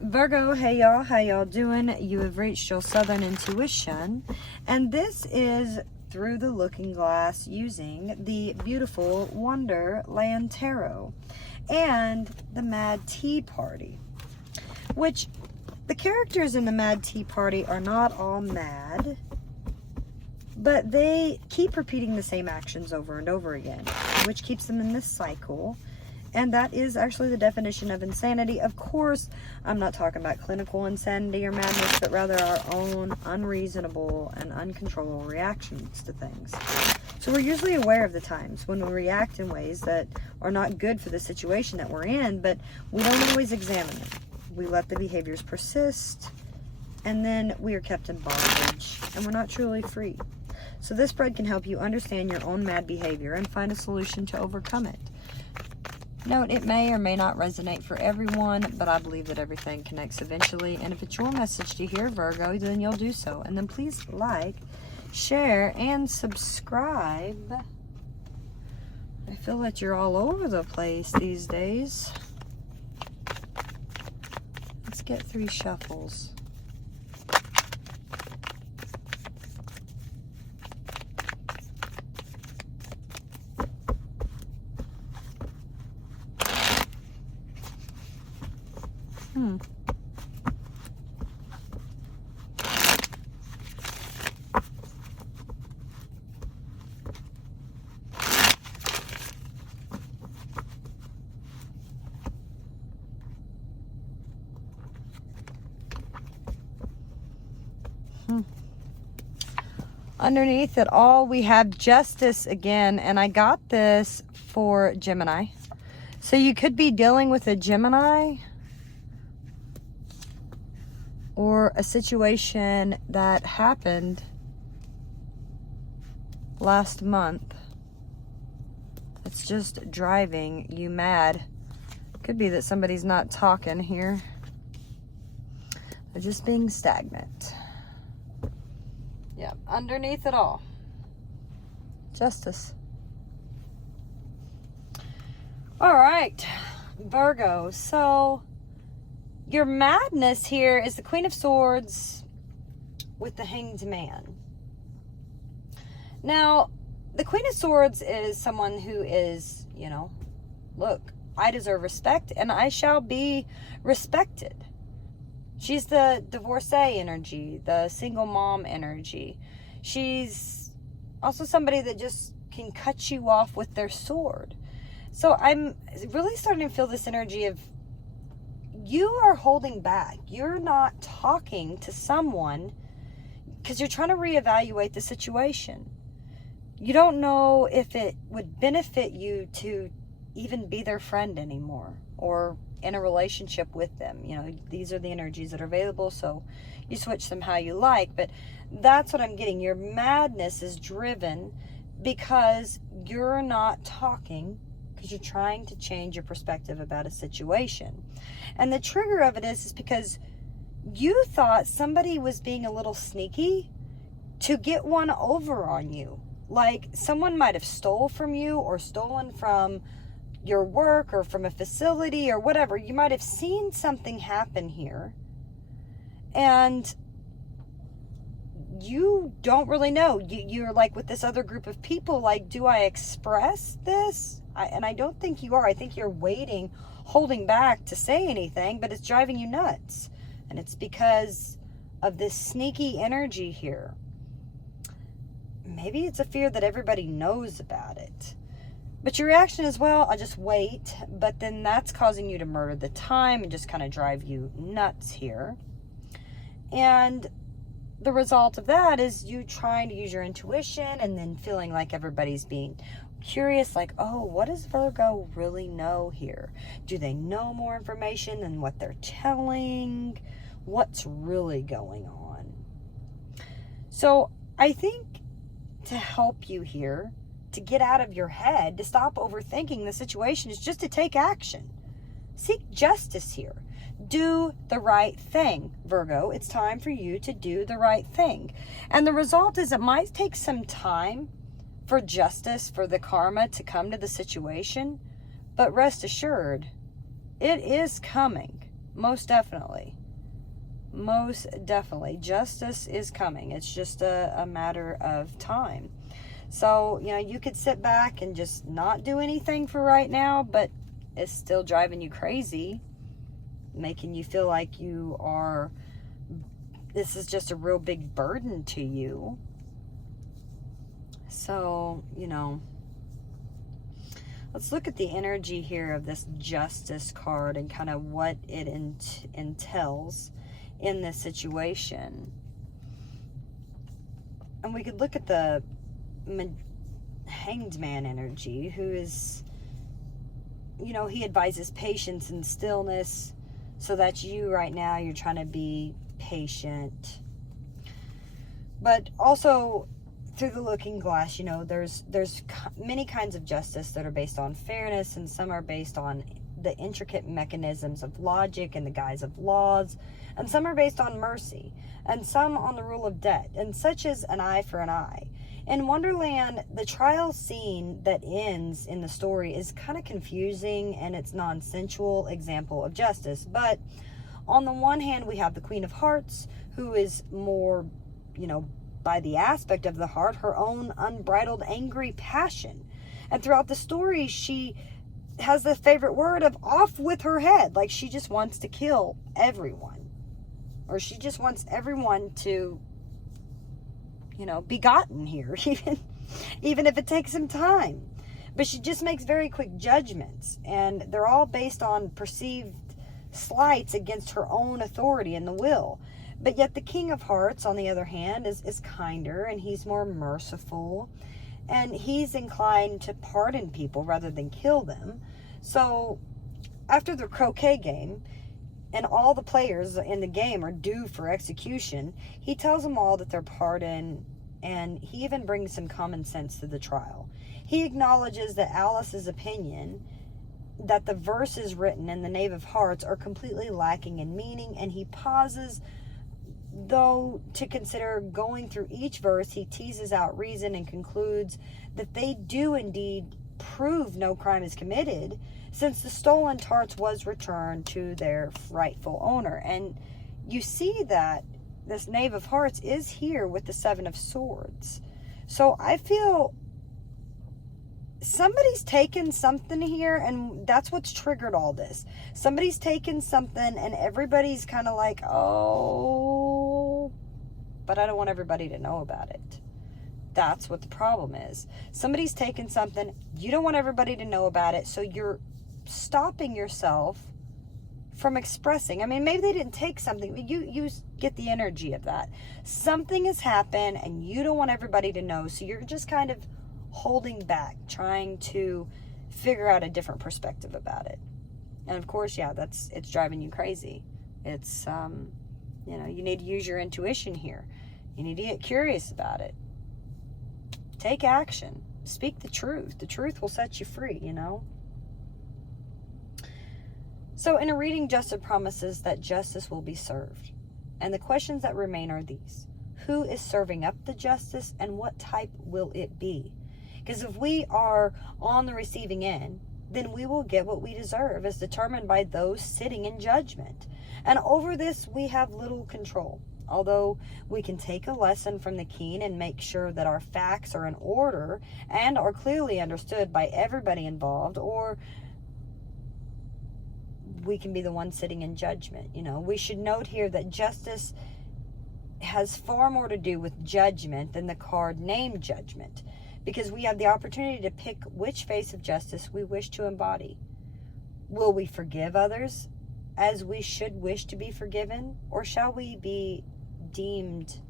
Virgo, hey y'all, how y'all doing? You have reached your Southern Intuition, and this is through the looking glass using the beautiful Wonderland Tarot and the Mad Tea Party, which the characters in the Mad Tea Party are not all mad, but they keep repeating the same actions over and over again, which keeps them in this cycle. And that is actually the definition of insanity. Of course, I'm not talking about clinical insanity or madness, but rather our own unreasonable and uncontrollable reactions to things. So we're usually aware of the times when we react in ways that are not good for the situation that we're in, but we don't always examine them. We let the behaviors persist, and then we are kept in bondage, and we're not truly free. So this spread can help you understand your own mad behavior and find a solution to overcome it. Note, it may or may not resonate for everyone, but I believe that everything connects eventually. And if it's your message to hear, Virgo, then you'll do so. And then please like, share, and subscribe. I feel that you're all over the place these days. Let's get 3 shuffles. Underneath it all, we have justice again, and I got this for Gemini. So you could be dealing with a Gemini or a situation that happened last month. It's just driving you mad. Could be that somebody's not talking here. They're just being stagnant. Yeah, underneath it all, justice. All right, Virgo. So your madness here is the Queen of Swords with the Hanged Man. Now, the Queen of Swords is someone who is, you know, look, I deserve respect and I shall be respected. She's the divorcee energy, the single mom energy. She's also somebody that just can cut you off with their sword. So I'm really starting to feel this energy of you are holding back. You're not talking to someone because you're trying to reevaluate the situation. You don't know if it would benefit you to even be their friend anymore or in a relationship with them. You know, these are the energies that are available, so you switch them how you like. But that's what I'm getting. Your madness is driven because you're not talking, because you're trying to change your perspective about a situation. And the trigger of it is because you thought somebody was being a little sneaky to get one over on you. Like someone might have stole from you or stolen from your work or from a facility or whatever. You might have seen something happen here and you don't really know. You're like with this other group of people, like, do I express this? And I don't think you are. I think you're waiting, holding back to say anything, but it's driving you nuts. And it's because of this sneaky energy here. Maybe it's a fear that everybody knows about it. But your reaction is, well, I'll just wait. But then that's causing you to murder the time and just kind of drive you nuts here. And the result of that is you trying to use your intuition and then feeling like everybody's being curious, like, oh, what does Virgo really know here? Do they know more information than what they're telling? What's really going on? So I think to help you here, to get out of your head, to stop overthinking the situation, is just to take action. Seek justice here. Do the right thing, Virgo. It's time for you to do the right thing. And the result is it might take some time for justice, for the karma to come to the situation, but rest assured, it is coming. Most definitely. Most definitely. Justice is coming. It's just a matter of time. So, you know, you could sit back and just not do anything for right now, but it's still driving you crazy, making you feel like this is just a real big burden to you. So, you know, let's look at the energy here of this Justice card and kind of what it entails in this situation. And we could look at the Hanged Man energy, who is, you know, he advises patience and stillness. So that's you right now. You're trying to be patient. But also, through the looking glass, you know, there's many kinds of justice that are based on fairness, and some are based on the intricate mechanisms of logic and the guise of laws, and some are based on mercy, and some on the rule of debt, and such as an eye for an eye. In Wonderland, the trial scene that ends in the story is kind of confusing, and it's non-sensual example of justice. But on the one hand, we have the Queen of Hearts, who is more, you know, by the aspect of the heart, her own unbridled angry passion. And throughout the story, she has the favorite word of off with her head. Like, she just wants to kill everyone. Or she just wants everyone to, you know, be gotten here, even if it takes some time. But she just makes very quick judgments, and they're all based on perceived slights against her own authority and the will. But yet the King of Hearts, on the other hand, is kinder, and he's more merciful, and he's inclined to pardon people rather than kill them. So after the croquet game, and all the players in the game are due for execution, he tells them all that they're pardoned, and he even brings some common sense to the trial. He acknowledges that Alice's opinion that the verses written in the Knave of Hearts are completely lacking in meaning, and he pauses, though, to consider going through each verse. He teases out reason and concludes that they do indeed prove no crime is committed, since the stolen tarts was returned to their rightful owner. And you see that this Knave of Hearts is here with the Seven of Swords. So I feel somebody's taken something here, and that's what's triggered all this. Somebody's taken something, and everybody's kind of like, oh, but I don't want everybody to know about it. That's what the problem is. Somebody's taken something, you don't want everybody to know about it, so you're stopping yourself from expressing. I mean, maybe they didn't take something, but you get the energy of that. Something has happened, and you don't want everybody to know, so you're just kind of holding back, trying to figure out a different perspective about it. And of course, yeah, it's driving you crazy. It's, you know, you need to use your intuition here. You need to get curious about it. Take action. Speak the truth. The truth will set you free, you know. So in a reading, justice promises that justice will be served. And the questions that remain are these. Who is serving up the justice, and what type will it be? Because if we are on the receiving end, then we will get what we deserve, as determined by those sitting in judgment. And over this, we have little control. Although we can take a lesson from the king and make sure that our facts are in order and are clearly understood by everybody involved, or we can be the one sitting in judgment. You know, we should note here that justice has far more to do with judgment than the card named Judgment, because we have the opportunity to pick which face of justice we wish to embody. Will we forgive others as we should wish to be forgiven, or shall we be deemed